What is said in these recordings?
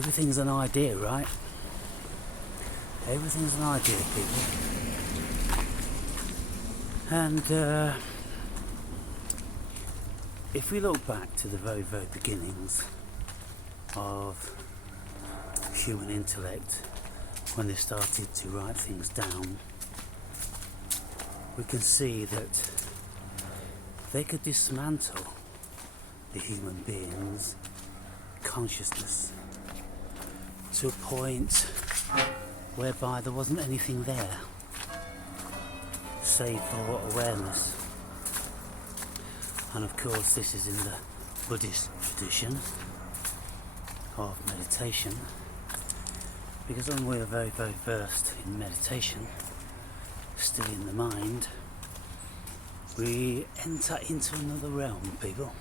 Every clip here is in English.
Everything's an idea, right? Everything's an idea, people. And if we look back to the very, very beginnings of human intellect, when they started to write things down, we can see that they could dismantle the human being's consciousness to a point whereby there wasn't anything there save for awareness. And of course this is in the Buddhist tradition of meditation, because when we're very, very versed in meditation, still in the mind, we enter into another realm, people.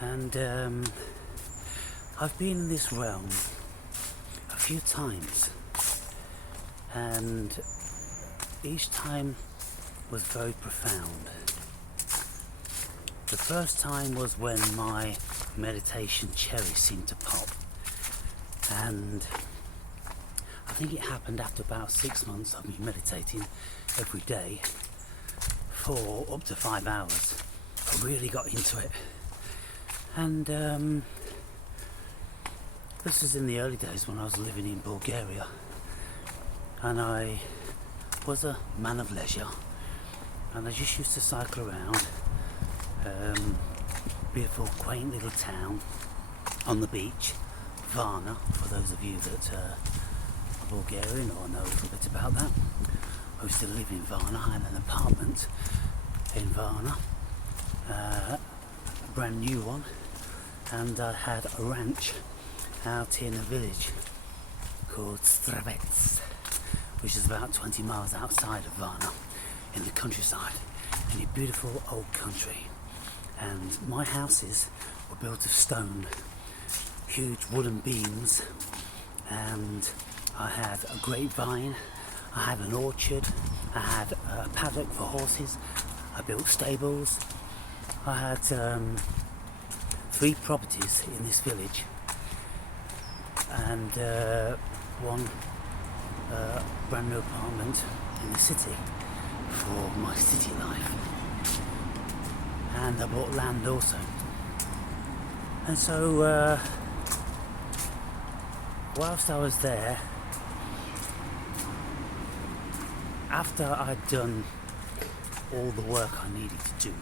And I've been in this realm a few times, and each time was very profound. The first time was when my meditation cherry seemed to pop, and I think it happened after about 6 months of me meditating every day for up to 5 hours. I really got into it. And this was in the early days when I was living in Bulgaria, and I was a man of leisure, and I just used to cycle around beautiful, quaint little town on the beach, Varna, for those of you that are Bulgarian or know a little bit about that. I used to live in Varna. I had an apartment in Varna, a brand new one, and I had a ranch out in a village called Stravets, which is about 20 miles outside of Varna, in the countryside, in a beautiful old country. And my houses were built of stone, huge wooden beams, and I had a grapevine, I had an orchard, I had a paddock for horses, I built stables. I had 3 properties in this village, and one brand new apartment in the city for my city life. And I bought land also. And so whilst I was there, after I'd done all the work I needed to do,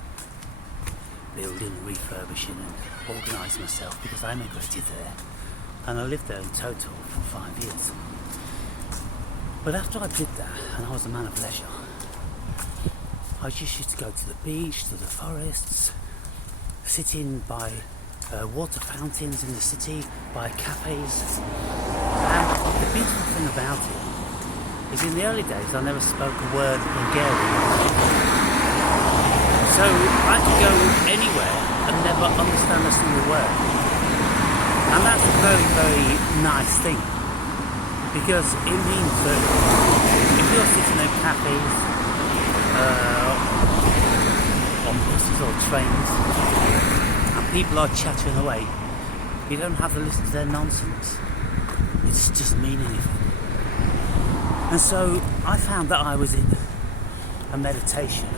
building, refurbishing and organising myself, because I emigrated there and I lived there in total for 5 years. But after I did that, and I was a man of leisure, I just used to go to the beach, to the forests, sitting by water fountains in the city, by cafes. And the beautiful thing about it is, in the early days I never spoke a word of Bulgarian, so I could go anywhere and never understand a single word. And that's a very, very nice thing, because it means that if you're sitting in cafes, on buses or trains, and people are chattering away, you don't have to listen to their nonsense. It doesn't mean anything. And so I found that I was in a meditation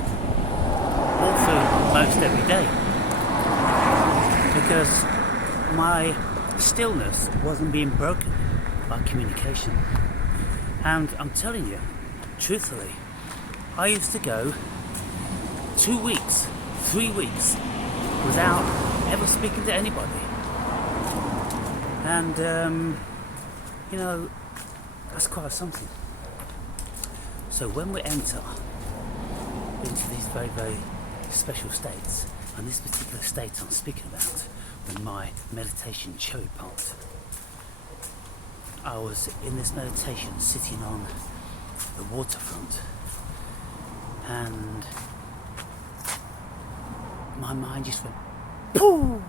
all through most every day, because my stillness wasn't being broken by communication. And I'm telling you, truthfully, I used to go 2 weeks, 3 weeks without ever speaking to anybody. And you know, that's quite something. So when we enter into these very, very special states, and this particular state I'm speaking about, when my meditation cherry popped, I was in this meditation sitting on the waterfront, and my mind just went boom,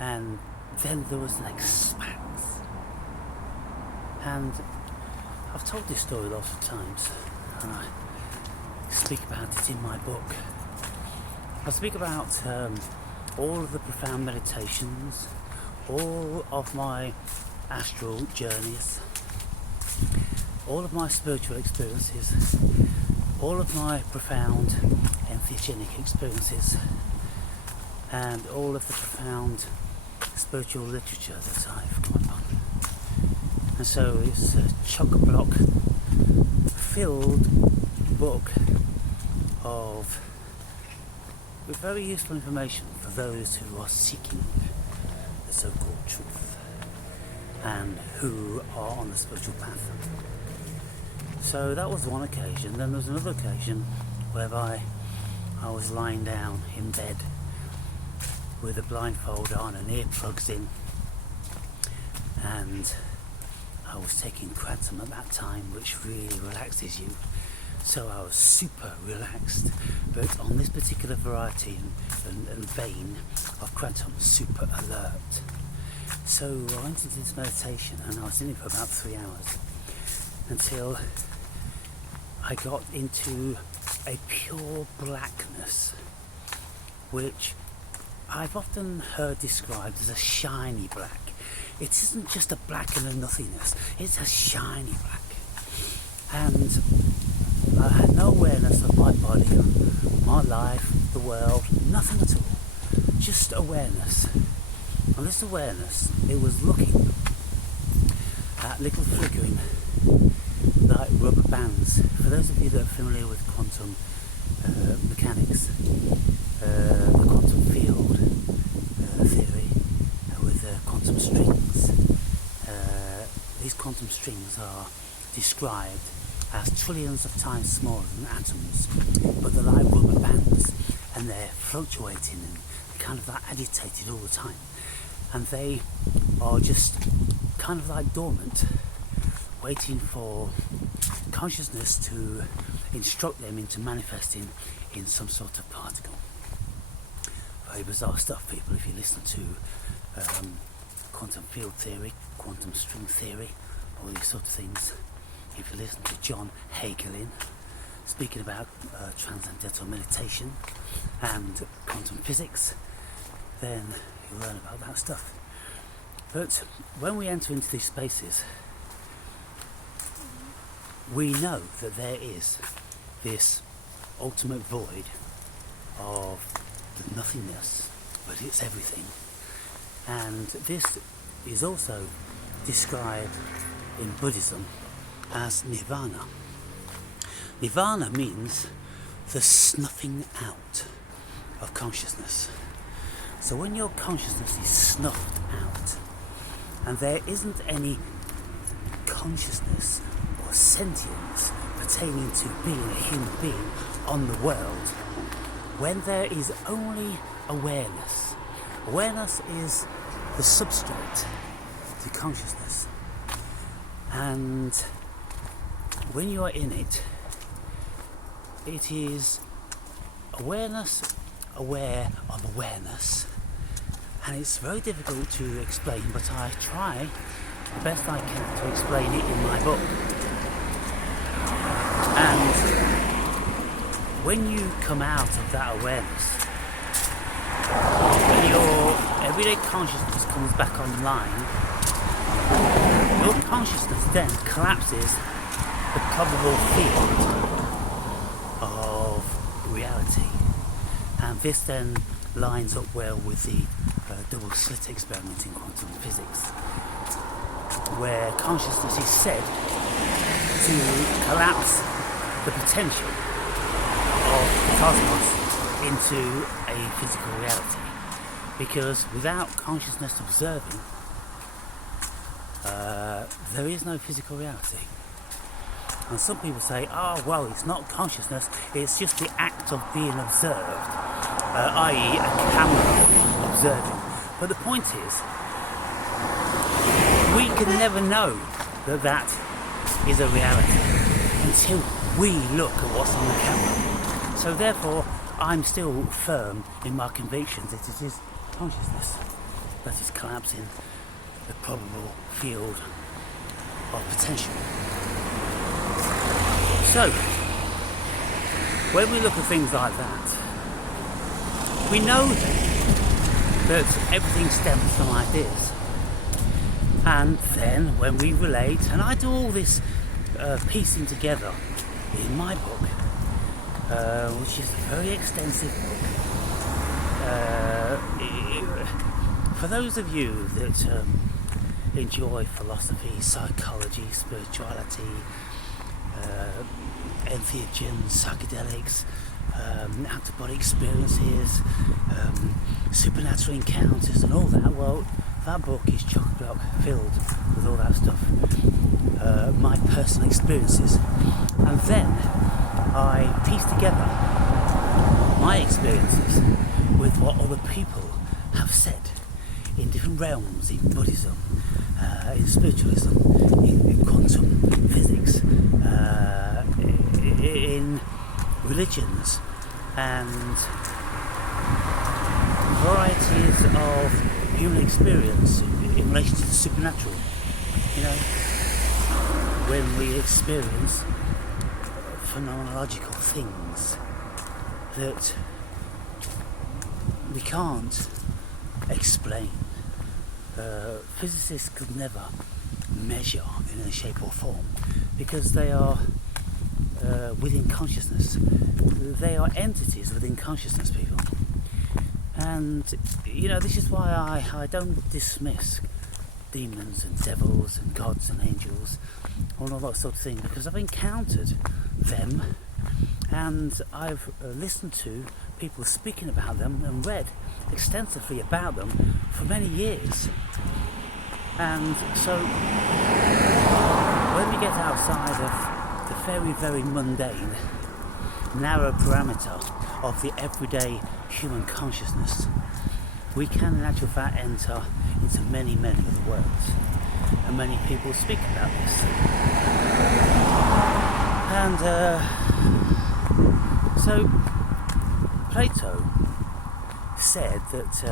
and then there was an expanse. And I've told this story lots of times, and I speak about it in my book. I speak about all of the profound meditations, all of my astral journeys, all of my spiritual experiences, all of my profound entheogenic experiences, and all of the profound spiritual literature that I've come upon. And so it's a chock-a-block filled book of very useful information for those who are seeking the so-called truth and who are on the spiritual path. So that was one occasion. Then there was another occasion whereby I was lying down in bed with a blindfold on and earplugs in, and I was taking kratom at that time, which really relaxes you. So I was super relaxed, but on this particular variety and vein of kratom, super alert. So I went into this meditation and I was in it for about 3 hours until I got into a pure blackness, which I've often heard described as a shiny black. It isn't just a black and a nothingness, it's a shiny black. And I had no awareness of my body, my life, the world, nothing at all. Just awareness. And this awareness, it was looking at little flickering, like rubber bands. For those of you that are familiar with quantum mechanics, the quantum field theory with quantum strings, these quantum strings are described as trillions of times smaller than atoms, but they're like rubber bands, and they're fluctuating and kind of like agitated all the time, and they are just kind of like dormant, waiting for consciousness to instruct them into manifesting in some sort of particle. Very bizarre stuff, people, if you listen to quantum field theory, quantum string theory, all these sort of things. If you listen to John Hagelin speaking about transcendental meditation and quantum physics, then you'll learn about that stuff. But when we enter into these spaces, we know that there is this ultimate void of the nothingness, but it's everything. And this is also described in Buddhism as nirvana. Nirvana means the snuffing out of consciousness. So when your consciousness is snuffed out and there isn't any consciousness or sentience pertaining to being a human being on the world, when there is only awareness, awareness is the substrate to consciousness, and when you are in it, it is awareness aware of awareness, and it's very difficult to explain, but I try the best I can to explain it in my book. And when you come out of that awareness, when your everyday consciousness comes back online, your consciousness then collapses the probable field of reality, and this then lines up well with the double slit experiment in quantum physics, where consciousness is said to collapse the potential of the cosmos into a physical reality, because without consciousness observing, there is no physical reality. And some people say, oh well, it's not consciousness, it's just the act of being observed, i.e. a camera observing. But the point is, we can never know that that is a reality until we look at what's on the camera. So therefore, I'm still firm in my conviction that it is consciousness that is collapsing the probable field of potential. So, when we look at things like that, we know then that everything stems from ideas. And then when we relate, and I do all this piecing together in my book, which is a very extensive book. For those of you that enjoy philosophy, psychology, spirituality, entheogens, psychedelics, out-of-body experiences, supernatural encounters and all that, well, that book is chock-a-block filled with all that stuff, my personal experiences. And then I piece together my experiences with what other people have said in different realms, in Buddhism, in spiritualism, in quantum physics, in religions, and varieties of human experience in relation to the supernatural. You know, when we experience phenomenological things that we can't explain. Physicists could never measure in any shape or form because they are within consciousness. They are entities within consciousness, people. And you know, this is why I don't dismiss demons and devils and gods and angels and all that sort of thing, because I've encountered them and I've listened to people speaking about them and read extensively about them for many years. And so when we get outside of the very, very mundane, narrow parameter of the everyday human consciousness, we can in actual fact enter into many, many other worlds. And many people speak about this. And so Plato said that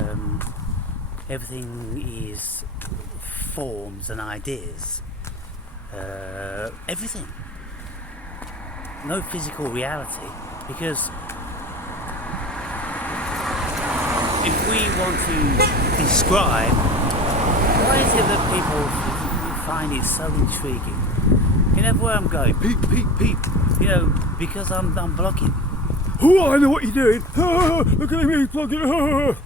everything is forms and ideas. Everything. No physical reality, because if we want to describe why is it that people find it so intriguing, you know, where I'm going, peep, peep, peep, you know, because I'm blocking. Oh, I know what you're doing. Oh, look at me blocking. Oh.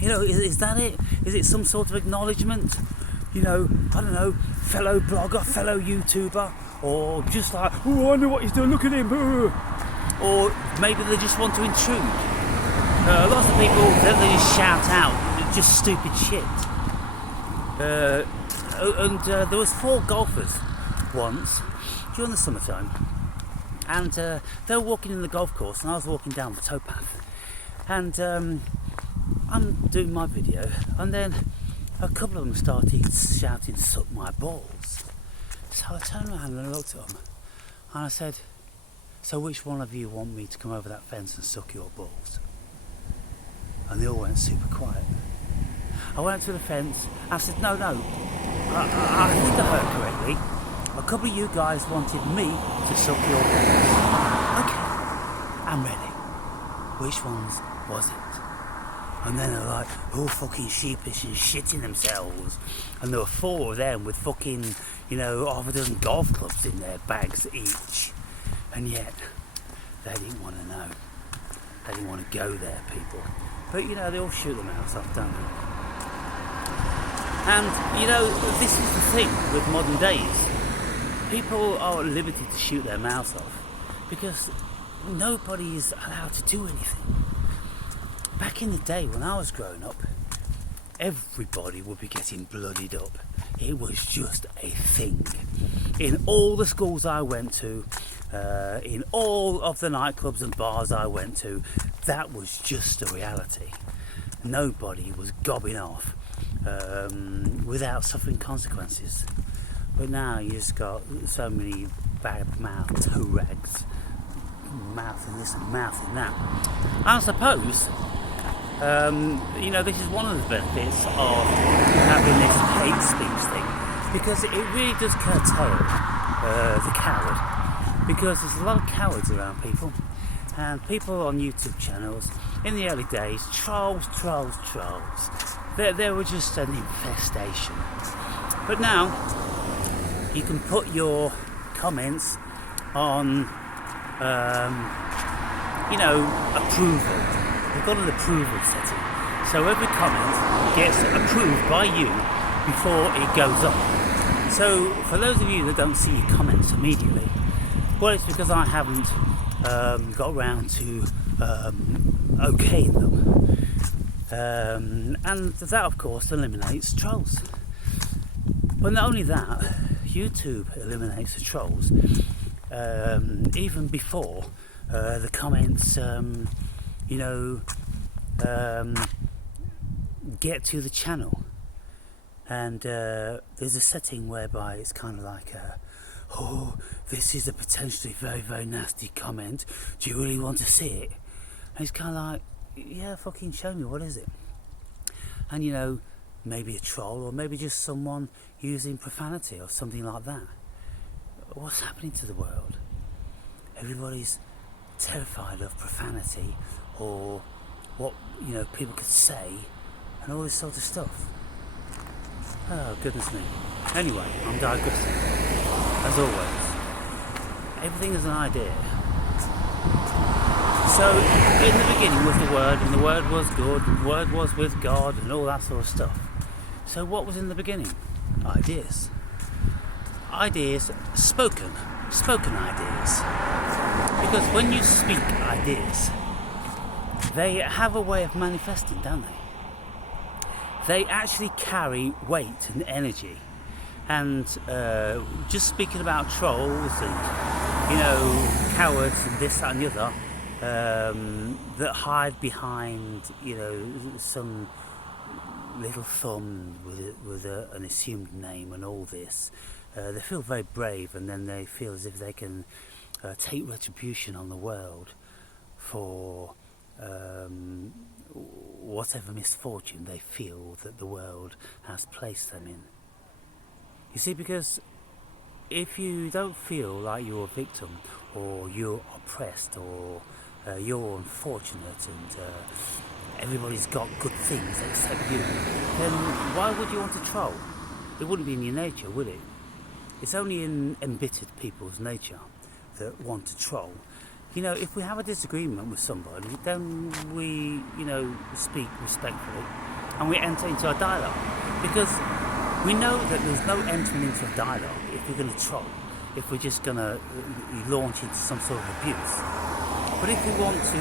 You know, is that it? Is it some sort of acknowledgement? You know, I don't know, fellow blogger, fellow YouTuber, or just like, oh, I know what he's doing, look at him. Oh. Or maybe they just want to intrude. Lots of people, they just shout out just stupid shit. And there was 4 golfers once during the summertime, and they were walking in the golf course, and I was walking down the towpath, and I'm doing my video, and then a couple of them started shouting, "Suck my balls." So I turned around and I looked at them, and I said, "So which one of you want me to come over that fence and suck your balls?" And they all went super quiet. I went to the fence. I said, no, I think I heard correctly. A couple of you guys wanted me to suck your balls. Okay, I'm ready. Which ones was it? And then they're like, all fucking sheepish and shitting themselves. And there were 4 of them with fucking, you know, half a dozen golf clubs in their bags each. And yet, they didn't want to know. They didn't want to go there, people. But, you know, they all shoot their mouths off, don't they? And, you know, this is the thing with modern days. People are at liberty to shoot their mouths off because nobody is allowed to do anything. Back in the day when I was growing up, everybody would be getting bloodied up. It was just a thing. In all the schools I went to, in all of the nightclubs and bars I went to, that was just a reality. Nobody was gobbing off without suffering consequences. But now you just got so many bad-mouthed toe rags, mouthing this and mouthing that. I suppose, you know, this is one of the benefits of having this hate speech thing, because it really does curtail the coward. Because there's a lot of cowards around people, and people on YouTube channels in the early days, trolls. They were just an infestation. But now, you can put your comments on, approval. We've got an approval setting. So every comment gets approved by you before it goes up. So for those of you that don't see your comments immediately, well, it's because I haven't got around to okaying them. And that, of course, eliminates trolls. But not only that, YouTube eliminates the trolls even before the comments, get to the channel. And there's a setting whereby it's kind of like, this is a potentially very, very nasty comment. Do you really want to see it? And it's kind of like, yeah, fucking show me, what is it? And maybe a troll, or maybe just someone using profanity or something like that. What's happening to the world? Everybody's terrified of profanity or what people could say and all this sort of stuff. Oh, goodness me. Anyway, I'm digressing. As always, everything is an idea. So, in the beginning was the Word, and the Word was good, and the Word was with God, and all that sort of stuff. So what was in the beginning? Ideas. Ideas, spoken ideas. Because when you speak ideas, they have a way of manifesting, don't they? They actually carry weight and energy. And just speaking about trolls and, cowards and this, that and the other, that hide behind, some little thumb with an assumed name and all this. They feel very brave, and then they feel as if they can take retribution on the world for whatever misfortune they feel that the world has placed them in. You see, because if you don't feel like you're a victim, or you're oppressed, or you're unfortunate, and everybody's got good things except you, then why would you want to troll? It wouldn't be in your nature, would it? It's only in embittered people's nature that want to troll. If we have a disagreement with somebody, then we, speak respectfully and we enter into a dialogue. Because we know that there's no entering into a dialogue if we're going to troll, if we're just going to launch into some sort of abuse. But if we want to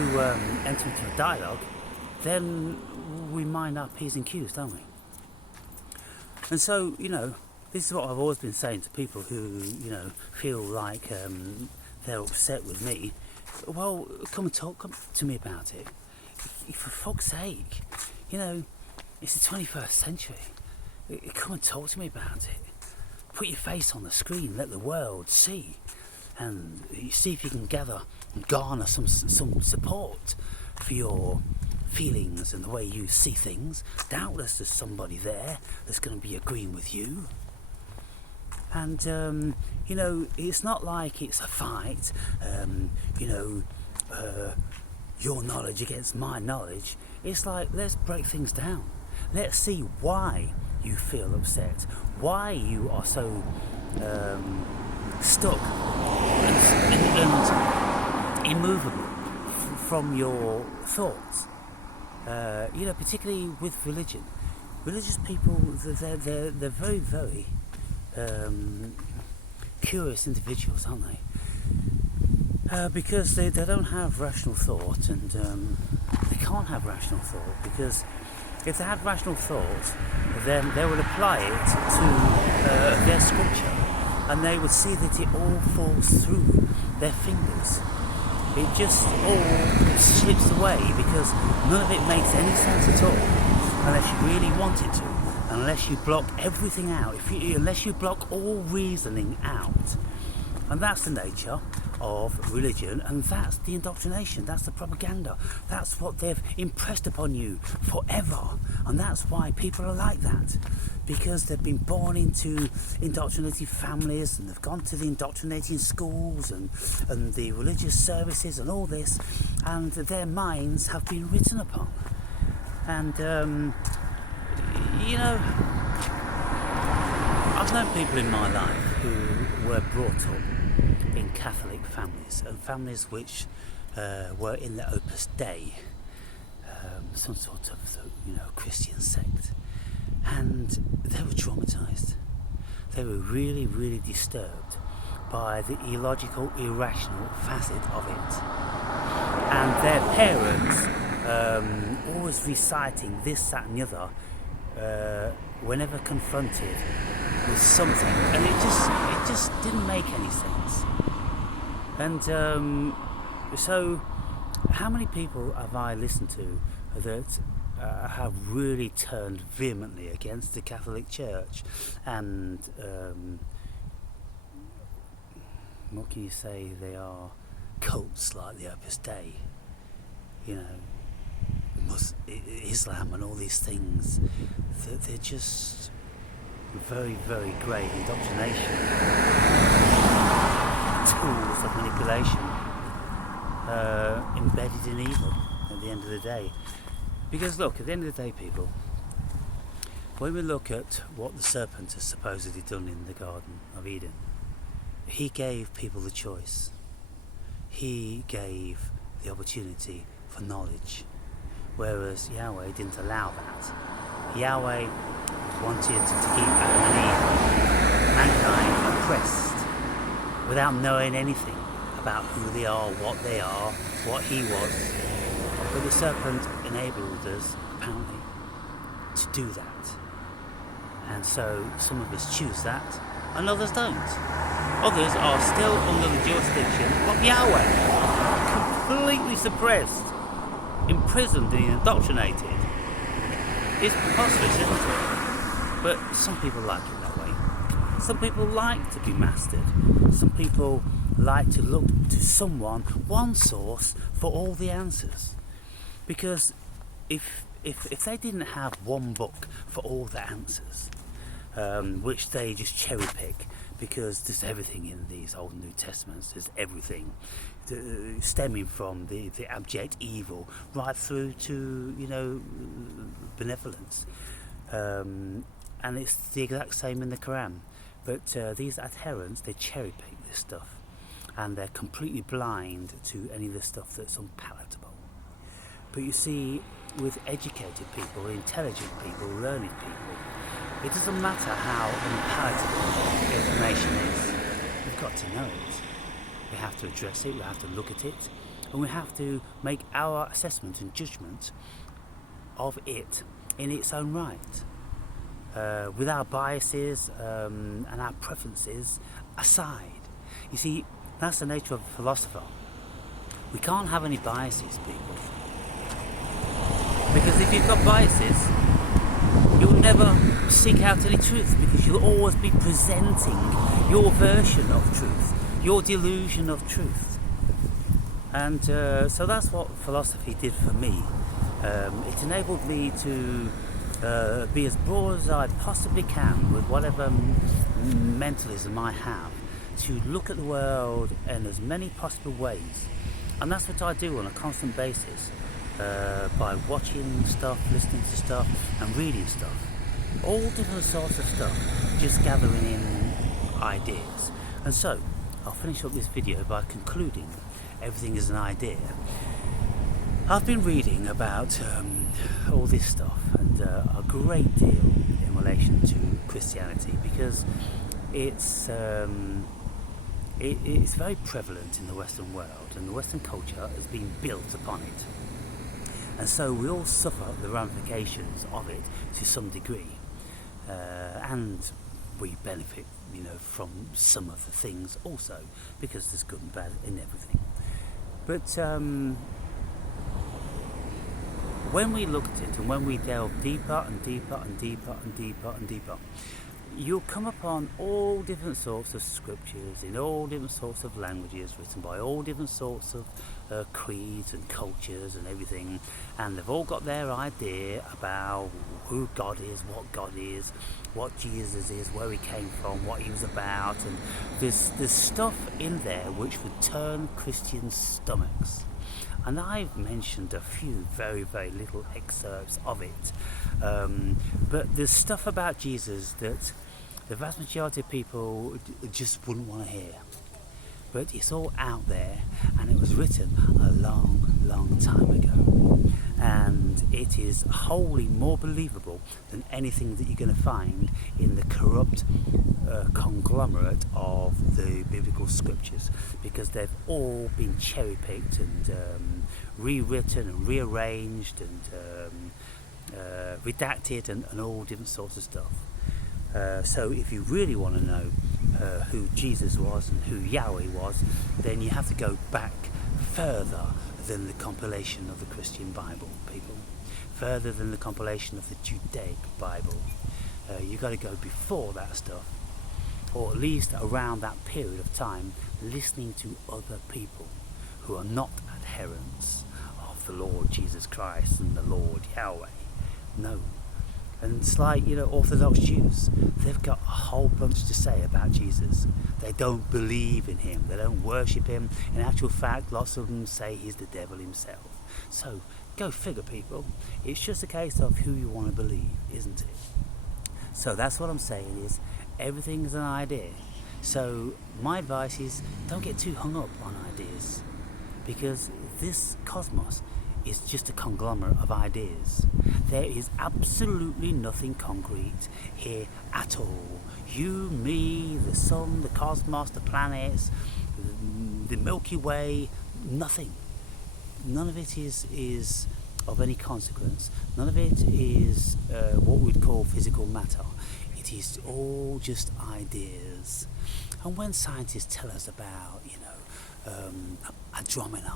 enter into a dialogue, then we mind our P's and Q's, don't we? And so, this is what I've always been saying to people who, feel like they're upset with me. Well, come and talk to me about it. For fuck's sake, it's the 21st century. Come and talk to me about it. Put your face on the screen, let the world see, and see if you can garner some support for your feelings and the way you see things. Doubtless there's somebody there that's going to be agreeing with you. And, it's not like it's a fight, your knowledge against my knowledge. It's like, let's break things down. Let's see why you feel upset, why you are so stuck and immovable from your thoughts. Particularly with religion. Religious people, they're very, very curious individuals, aren't they? Because they don't have rational thought, and they can't have rational thought, because if they had rational thought, then they would apply it to their scripture, and they would see that it all falls through their fingers. It just all slips away, because none of it makes any sense at all, unless you really want it to, unless you block everything out, unless you block all reasoning out. And that's the nature of religion, and that's the indoctrination, that's the propaganda, that's what they've impressed upon you forever. And that's why people are like that, because they've been born into indoctrinated families, and they've gone to the indoctrinating schools and the religious services and all this, and their minds have been written upon. And I've known people in my life who were brought up in Catholic families, and families which were in the Opus Dei, some sort of Christian sect, and they were traumatized. They were really, really disturbed by the illogical, irrational facet of it, and their parents always reciting this, that and the other whenever confronted with something, and it just didn't make any sense. And so how many people have I listened to that have really turned vehemently against the Catholic Church, and what can you say, they are cults like the Opus Dei, Islam and all these things, that they're just very, very grey indoctrination tools of manipulation, embedded in evil at the end of the day. Because look, at the end of the day, people, when we look at what the serpent has supposedly done in the Garden of Eden, he gave people the choice. He gave the opportunity for knowledge, whereas Yahweh didn't allow that. Yahweh wanted to keep Adam and Eve, mankind, oppressed, without knowing anything about who they are, what he was. But the serpent enabled us, apparently, to do that. And so some of us choose that, and others don't. Others are still under the jurisdiction of Yahweh, completely suppressed, imprisoned and indoctrinated. It's preposterous, isn't it? But some people like it that way. Some people like to be mastered. Some people like to look to someone, one source, for all the answers. Because if they didn't have one book for all the answers, which they just cherry pick, because there's everything in these Old and New Testaments, there's everything stemming from the abject evil right through to benevolence, and it's the exact same in the Quran. But these adherents, they cherry pick this stuff, and they're completely blind to any of the stuff that's unpalatable. But you see, with educated people, intelligent people, learned people, it doesn't matter how unpalatable information is. We've got to know it. We have to address it, we have to look at it, and we have to make our assessment and judgment of it in its own right, with our biases and our preferences aside. You see, that's the nature of a philosopher. We can't have any biases, people. Because if you've got biases, you'll never seek out any truth, because you'll always be presenting your version of truth, your delusion of truth. And so that's what philosophy did for me. It enabled me to be as broad as I possibly can with whatever mentalism I have, to look at the world in as many possible ways. And that's what I do on a constant basis. By watching stuff, listening to stuff, and reading stuff. All different sorts of stuff, just gathering in ideas. And so, I'll finish up this video by concluding everything is an idea. I've been reading about all this stuff, and a great deal in relation to Christianity, because it's very prevalent in the Western world, and the Western culture has been built upon it. And so we all suffer the ramifications of it to some degree, and we benefit, from some of the things also, because there's good and bad in everything. But when we look at it, and when we delve deeper and deeper and deeper and deeper and deeper, you'll come upon all different sorts of scriptures in all different sorts of languages, written by all different sorts of creeds and cultures and everything, and they've all got their idea about who God is, what Jesus is, where he came from, what he was about, and there's stuff in there which would turn Christians' stomachs. And I've mentioned a few very, very little excerpts of it. But there's stuff about Jesus that the vast majority of people just wouldn't want to hear. But it's all out there, and it was written a long, long time ago. And it is wholly more believable than anything that you're going to find in the corrupt conglomerate of the biblical scriptures, because they've all been cherry-picked and rewritten and rearranged and redacted and all different sorts of stuff. So if you really want to know who Jesus was and who Yahweh was, then you have to go back further than the compilation of the Christian Bible, people. Further than the compilation of the Judaic Bible. You've got to go before that stuff, or at least around that period of time, listening to other people who are not adherents of the Lord Jesus Christ and the Lord Yahweh. No. And it's like, Orthodox Jews, they've got a whole bunch to say about Jesus. They don't believe in him, they don't worship him. In actual fact, lots of them say he's the devil himself. So, go figure, people. It's just a case of who you want to believe, isn't it? So that's what I'm saying, is everything is an idea. So my advice is, don't get too hung up on ideas, because this cosmos is just a conglomerate of ideas. There is absolutely nothing concrete here at all. You, me, the sun, the cosmos, the planets, the Milky Way, nothing. None of it is of any consequence. None of it is what we'd call physical matter. It is all just ideas. And when scientists tell us about, Andromeda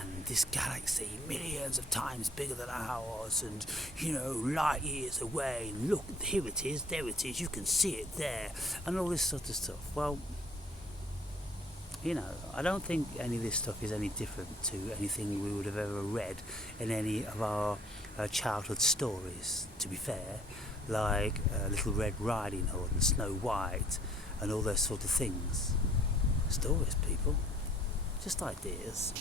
and this galaxy millions of times bigger than ours, and light years away, and look, here it is, there it is, you can see it there, and all this sort of stuff. Well, I don't think any of this stuff is any different to anything we would have ever read in any of our childhood stories, to be fair, like Little Red Riding Hood and Snow White and all those sort of things. Stories, people. Just ideas.